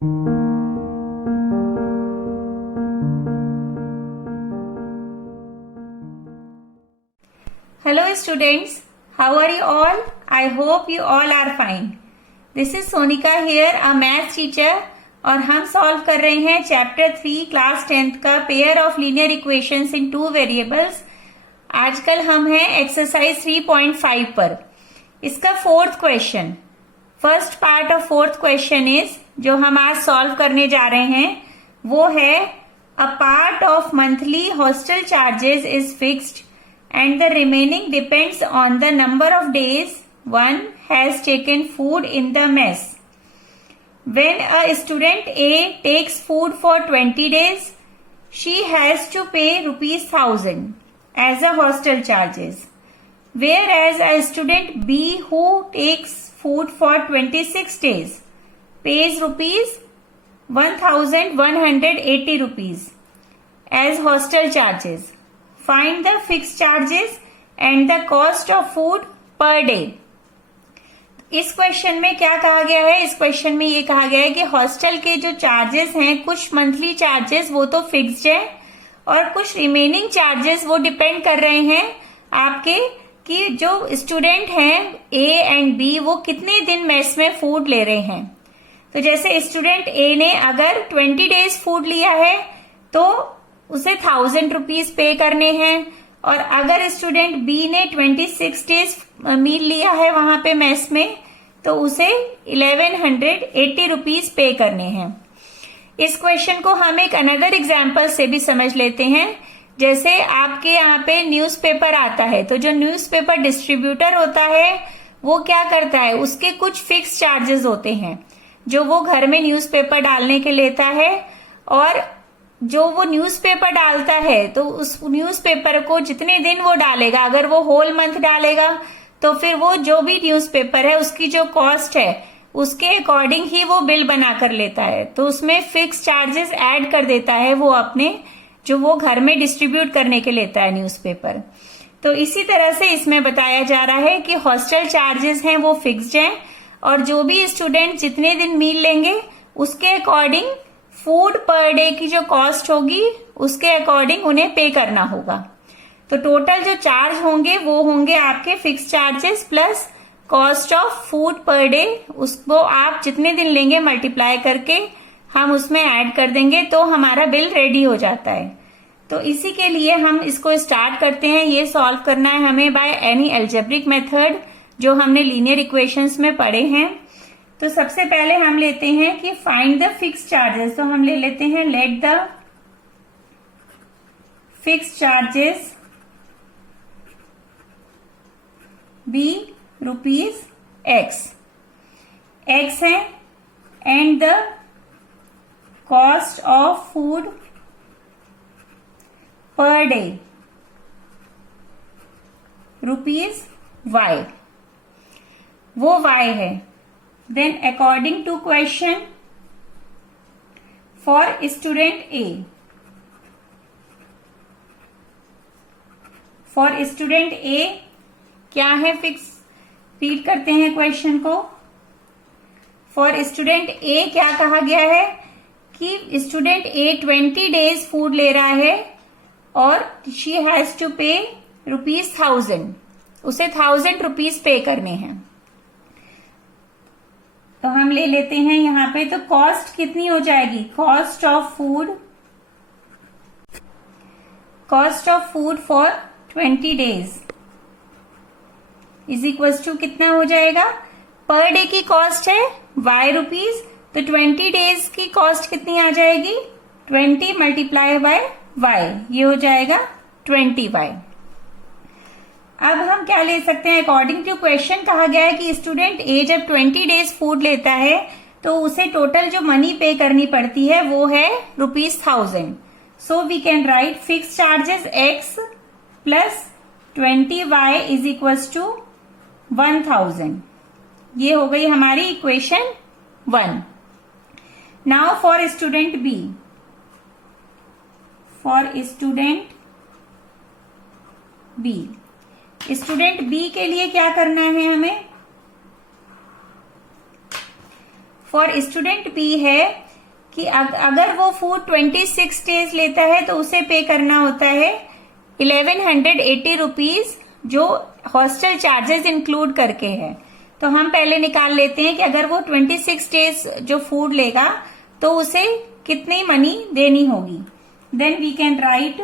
Hello students, how are you all? I hope you all are fine. This is Sonika here, a math teacher, और हम solve कर रहे हैं chapter 3 class 10th का pair of linear equations in 2 variables. आजकल हम हैं exercise 3.5 पर। इसका fourth question, first part of fourth question is, जो हम आज सॉल्व करने जा रहे हैं वो है a part of monthly hostel charges is fixed and the remaining depends on the number of days one has taken food in the mess. When a student A takes food for 20 days, she has to pay ₹1,000 as a hostel charges, whereas a student B who takes food for 26 days pays ₹1,180 as hostel charges. Find the fixed charges and the cost of food per day. इस question में क्या कहा गया है? इस question में ये कहा गया है कि हॉस्टल के जो चार्जेस हैं, कुछ मंथली चार्जेस वो तो फिक्स्ड है और कुछ रिमेनिंग चार्जेस वो डिपेंड कर रहे हैं आपके कि जो स्टूडेंट हैं ए एंड बी वो कितने दिन मेस में फूड ले रहे हैं। तो जैसे स्टूडेंट ए ने अगर 20 डेज फूड लिया है तो उसे ₹1,000 पे करने हैं, और अगर स्टूडेंट बी ने 26 डेज मील लिया है वहां पे मेस में तो उसे ₹1,180 पे करने हैं। इस क्वेश्चन को हम एक अनदर एग्जाम्पल से भी समझ लेते हैं। जैसे आपके यहाँ पे न्यूज़पेपर आता है, तो जो न्यूज़पेपर डिस्ट्रीब्यूटर होता है वो क्या करता है, उसके कुछ फिक्स चार्जेस होते हैं जो वो घर में न्यूज़पेपर डालने के लेता है, और जो वो न्यूज़पेपर डालता है तो उस न्यूज़पेपर को जितने दिन वो डालेगा, अगर वो होल मंथ डालेगा तो फिर वो जो भी न्यूज़पेपर है उसकी जो कॉस्ट है उसके अकॉर्डिंग ही वो बिल बना कर लेता है। तो उसमें फिक्स चार्जेस ऐड कर देता है वो अपने, जो वो घर में डिस्ट्रीब्यूट करने के लेता है न्यूज़पेपर। तो इसी तरह से इसमें बताया जा रहा है कि हॉस्टल चार्जेस हैं वो फिक्स्ड हैं, और जो भी स्टूडेंट जितने दिन मील लेंगे उसके अकॉर्डिंग फूड पर डे की जो कॉस्ट होगी उसके अकॉर्डिंग उन्हें पे करना होगा। तो टोटल जो चार्ज होंगे वो होंगे आपके fix charges plus cost of food per day. उसको आप जितने दिन लेंगे मल्टीप्लाई करके हम उसमें ऐड कर देंगे तो हमारा बिल रेडी हो जाता है। तो इसी के लिए हम इसको स्टार्ट करते हैं। ये सॉल्व करना है हमें बाय एनी अलजेब्रिक मेथड, जो हमने लीनियर इक्वेशंस में पढ़े हैं। तो सबसे पहले हम लेते हैं कि फाइंड द फिक्स चार्जेस। तो हम ले लेते हैं let the fix charges be ₹X। X है and the cost of food per day ₹Y, वो Y है। Then according to question for student A, for student A क्या है फिक्स, रीड करते हैं क्वेश्चन को। For student A क्या कहा गया है कि स्टूडेंट A 20 डेज फूड ले रहा है और she has to pay ₹1,000, उसे ₹1,000 पे करने हैं। तो हम ले लेते हैं यहाँ पे, तो कॉस्ट कितनी हो जाएगी, cost of food for 20 days is equal to कितना हो जाएगा, पर डे की कॉस्ट है ₹Y, तो 20 डेज की कॉस्ट कितनी आ जाएगी, 20 मल्टीप्लाई बाय Y, ये हो जाएगा 20Y। अब हम क्या ले सकते हैं, अकॉर्डिंग टू क्वेश्चन कहा गया है कि स्टूडेंट ए जब 20 डेज फूड लेता है तो उसे टोटल जो मनी पे करनी पड़ती है वो है ₹1,000। So we can write fix charges X plus 20Y is equal to 1,000। ये हो गई हमारी equation 1। Now for student B, student B के लिए क्या करना है हमें, फॉर स्टूडेंट बी है कि अगर वो फूड 26 डेज लेता है तो उसे पे करना होता है 1180 रुपीज, जो हॉस्टल चार्जेस इंक्लूड करके है। तो हम पहले निकाल लेते हैं कि अगर वो 26 डेज जो फूड लेगा तो उसे कितनी मनी देनी होगी। Then we can write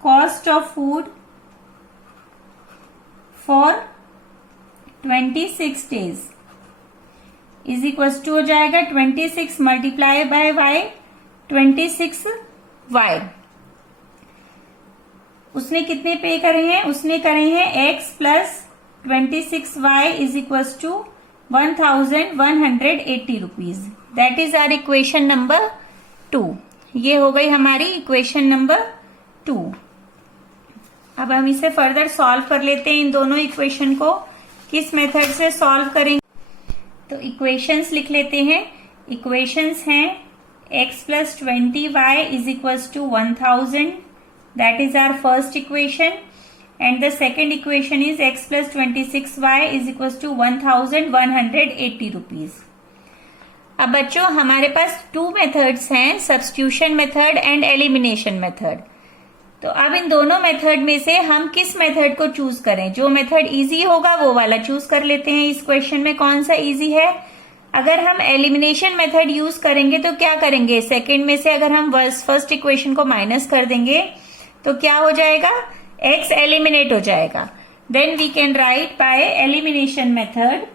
cost of food for 26 days is equal to हो जाएगा 26 मल्टीप्लाई बाय वाई 26y। उसने कितने पे करे हैं? उसने करे हैं x plus 26y is equal to 1180 rupees. That is our equation number 2। ये हो गई हमारी इक्वेशन नंबर 2। अब हम इसे फर्दर सॉल्व कर लेते हैं। इन दोनों इक्वेशन को किस मेथड से सॉल्व करेंगे? तो इक्वेशंस लिख लेते हैं। इक्वेशंस हैं x plus 20y is equal to 1000, that is our first equation, and the second equation is x plus 26y is equal to 1180 rupees. अब बच्चों हमारे पास 2 मेथड्स हैं, substitution method and elimination method. तो अब इन दोनों मेथड में से हम किस मेथड को चूज करें? जो मेथड इजी होगा वो वाला चूज कर लेते हैं। इस क्वेश्चन में कौन सा इजी है? अगर हम एलिमिनेशन मेथड यूज करेंगे तो क्या करेंगे? सेकंड में से अगर हम फर्स्ट इक्वेशन को माइनस कर देंगे तो क्या हो जाएगा? x एलिमिनेट हो जाएगा। Then we can write by elimination method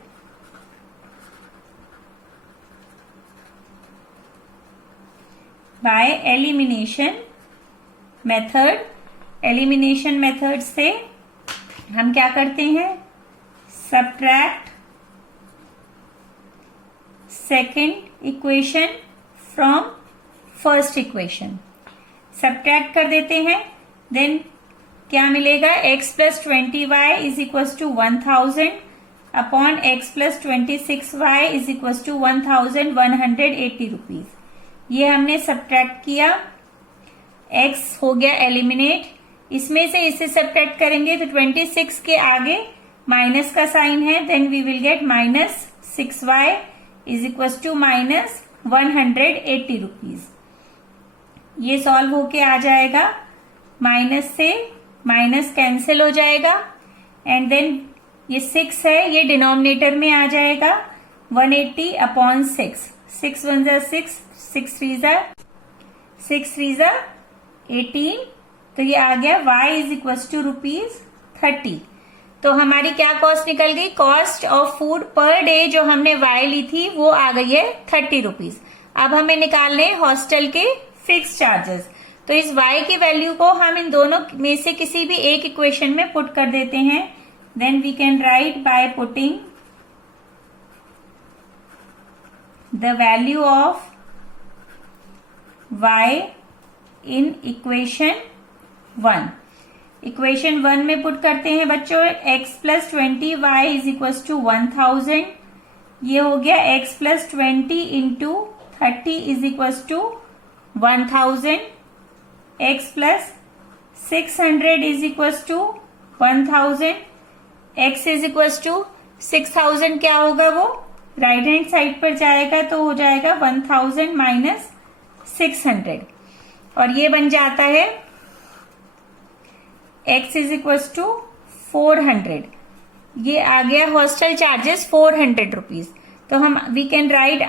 elimination method से हम क्या करते हैं? Subtract second equation from first equation, subtract कर देते हैं। देन क्या मिलेगा? x plus 20y is equal to 1000 upon x plus 26y is equal to 1180 rupees. ये हमने सब्ट्रैक्ट किया, x हो गया एलिमिनेट। इसमें से इसे सब्ट्रैक्ट करेंगे तो 26 के आगे माइनस का साइन है, then we will get minus 6y is equal to minus 180 rupees. ये सॉल्व होके आ जाएगा, माइनस से माइनस कैंसिल हो जाएगा, एंड देन ये 6 है, ये डिनोमिनेटर में आ जाएगा 180 अपॉन 6, 6 1 जा 6, 6 3 जा 18, तो ये आ गया y इज इक्वल टू ₹30। तो हमारी क्या कॉस्ट निकल गई? Cost of food per day जो हमने y ली थी वो आ गई है 30 रुपीज। अब हमें निकालने हॉस्टल के फिक्स चार्जेस। तो इस y की वैल्यू को हम इन दोनों में से किसी भी एक इक्वेशन में पुट कर देते हैं। Then we can write by putting the value of y in equation 1। Equation 1 में पुट करते हैं बच्चों, x plus 20y is equal to 1000। ये हो गया x plus 20 into 30 is equal to 1000, x plus 600 is equal to 1000, x is equal to 6000 क्या होगा? वो राइट हैंड साइड पर जाएगा तो हो जाएगा 1000 माइनस 600, और ये बन जाता है x इज इक्वल टू 400। ये आ गया हॉस्टल चार्जेस 400 रुपीज। तो हम वी कैन राइट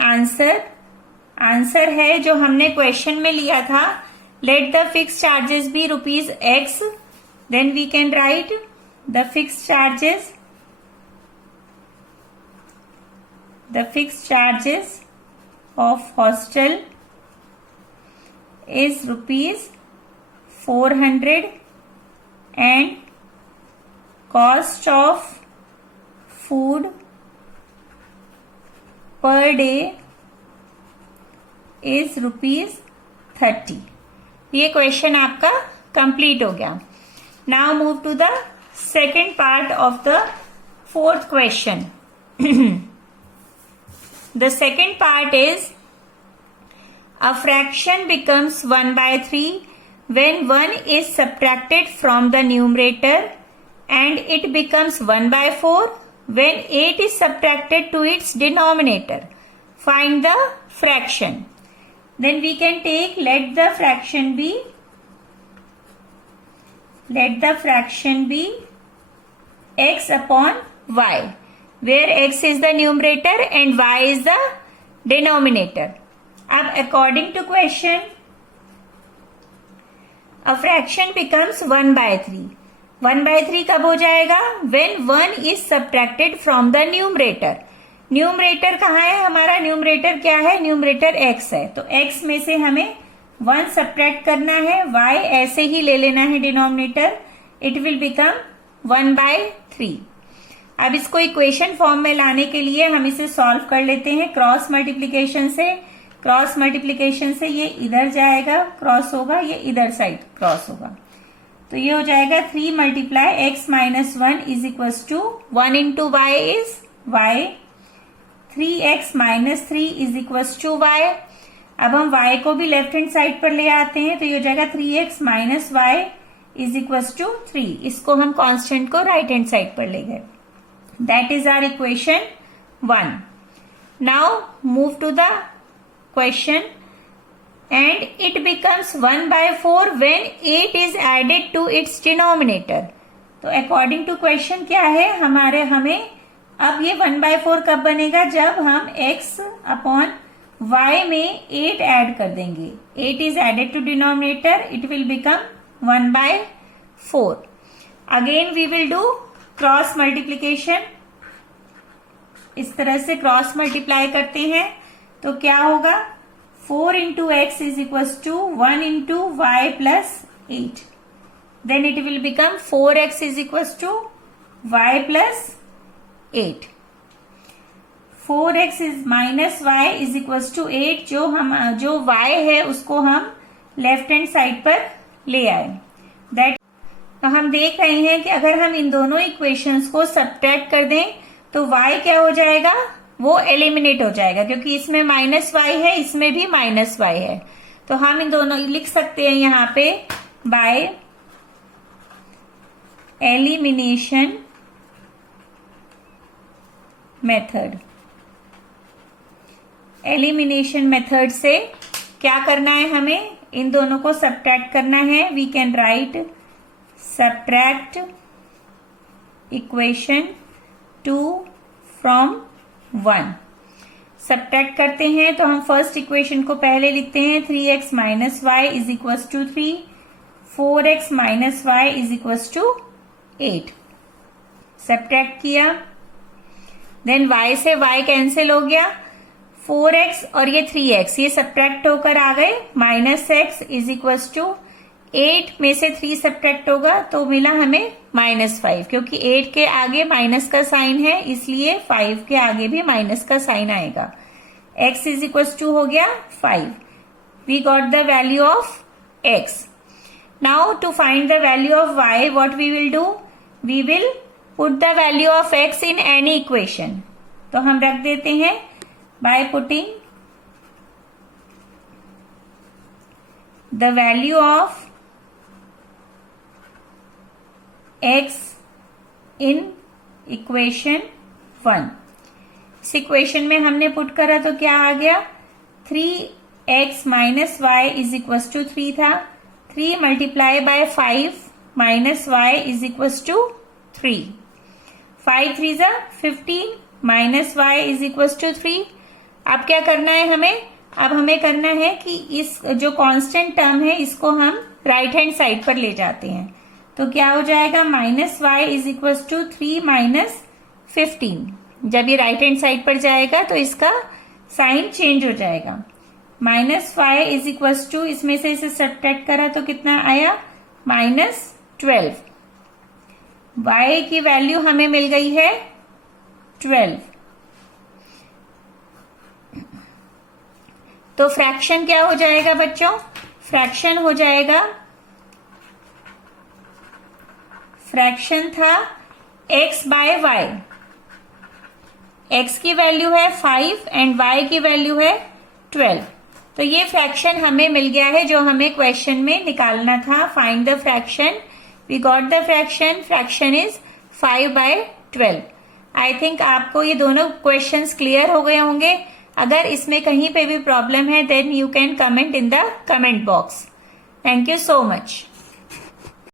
आंसर है जो हमने क्वेश्चन में लिया था, let the fix charges be ₹x। Then we can write the fix charges of hostel is ₹400 and cost of food per day is ₹30। ये question आपका कंप्लीट हो गया। Now move to the second part of the fourth question. The second part is a fraction becomes 1/3 when 1 is subtracted from the numerator, and it becomes 1/4 when 8 is subtracted to its denominator. Find the fraction. then we can take let the fraction be x upon y, where x is the numerator and y is the denominator. अब according to question, a fraction becomes 1/3. 1/3 कब हो जाएगा? When 1 is subtracted from the numerator. Numerator कहाँ है हमारा? Numerator क्या है? Numerator x है, तो x में से हमें 1 सब्ट्रैक्ट करना है, y ऐसे ही ले लेना है डिनोमिनेटर, इट विल बिकम 1/3. अब इसको इक्वेशन फॉर्म में लाने के लिए हम इसे सॉल्व कर लेते हैं क्रॉस मल्टीप्लीकेशन से. क्रॉस मल्टीप्लीकेशन से ये इधर जाएगा, क्रॉस होगा, ये इधर साइड क्रॉस होगा, तो ये हो जाएगा 3 multiply x minus 1 is equal to 1 into y is y, 3x minus 3 is equal to y. अब हम y को भी लेफ्ट हैंड साइड पर ले आते हैं, तो ये हो जाएगा 3x minus y is equal to 3. इसको हम कांस्टेंट को राइट हैंड साइड पर ले गए. That is our equation 1. Now move to the question and it becomes 1/4 when 8 is added to its denominator. तो according to question क्या है हमें अब ये 1/4 कब बनेगा? जब हम x अपॉन y में 8 ऐड कर देंगे. 8 is added to denominator, it will become 1/4. Again we will do cross multiplication. इस तरह से क्रॉस मल्टीप्लाई करते हैं तो क्या होगा? 4 into x is equals to 1 into y plus 8. Then it will become 4x is equals to y plus 8. 4x is minus y is equals to 8. जो y है उसको हम लेफ्ट हैंड साइड पर ले आए. दैट तो हम देख रहे हैं कि अगर हम इन दोनों इक्वेशंस को सब्ट्रैक्ट कर दें तो y क्या हो जाएगा? वो एलिमिनेट हो जाएगा, क्योंकि इसमें माइनस वाई है, इसमें भी माइनस वाई है. तो हम इन दोनों लिख सकते हैं यहां पे bye elimination method. Elimination method से क्या करना है? हमें इन दोनों को सब्ट्रैक्ट करना है. We can write subtract equation 2 from 1. Subtract करते हैं तो हम फर्स्ट इक्वेशन को पहले लिखते हैं. 3x minus y is equal to 3, 4x minus y is equal to 8. Subtract किया, देन y से y कैंसिल हो गया, 4x और ये 3x ये सब्ट्रैक्ट होकर आ गए. Minus x is equal to 8 में से 3 सब्ट्रैक्ट होगा तो मिला हमें -5, क्योंकि 8 के आगे माइनस का साइन है इसलिए 5 के आगे भी माइनस का साइन आएगा. x इज इक्वल टू हो गया 5. We got the value of x. Now to find the value of y, what we will do? We will put the value of x in any equation. तो हम रख देते हैं by putting the value of x in equation 1. इस equation में हमने put करा तो क्या आ गया? 3x minus y is equal to 3 था. 3 multiply by 5 minus y is equal to 3. 5 3 जा 15 minus y is equal to 3. अब क्या करना है हमें? अब हमें करना है कि इस जो कांस्टेंट टर्म है इसको हम राइट हैंड साइड पर ले जाते हैं. तो क्या हो जाएगा? Minus y is equal to 3 minus 15. जब ये राइट हैंड साइड पर जाएगा तो इसका साइन चेंज हो जाएगा. Minus y is equal to, इसमें से इसे सब्ट्रैक्ट करा तो कितना आया? -12. y की वैल्यू हमें मिल गई है 12. तो फ्रैक्शन क्या हो जाएगा बच्चों? फ्रैक्शन हो जाएगा, फ्रैक्शन था x बाय वाई. x की वैल्यू है 5 एंड y की वैल्यू है 12. तो ये फ्रैक्शन हमें मिल गया है जो हमें क्वेश्चन में निकालना था. Find the fraction. We got the fraction. Fraction is 5/12. I think आपको ये दोनों क्वेश्चंस क्लियर हो गए होंगे. अगर इसमें कहीं पे भी प्रॉब्लम है then you can comment in the comment box. Thank you so much.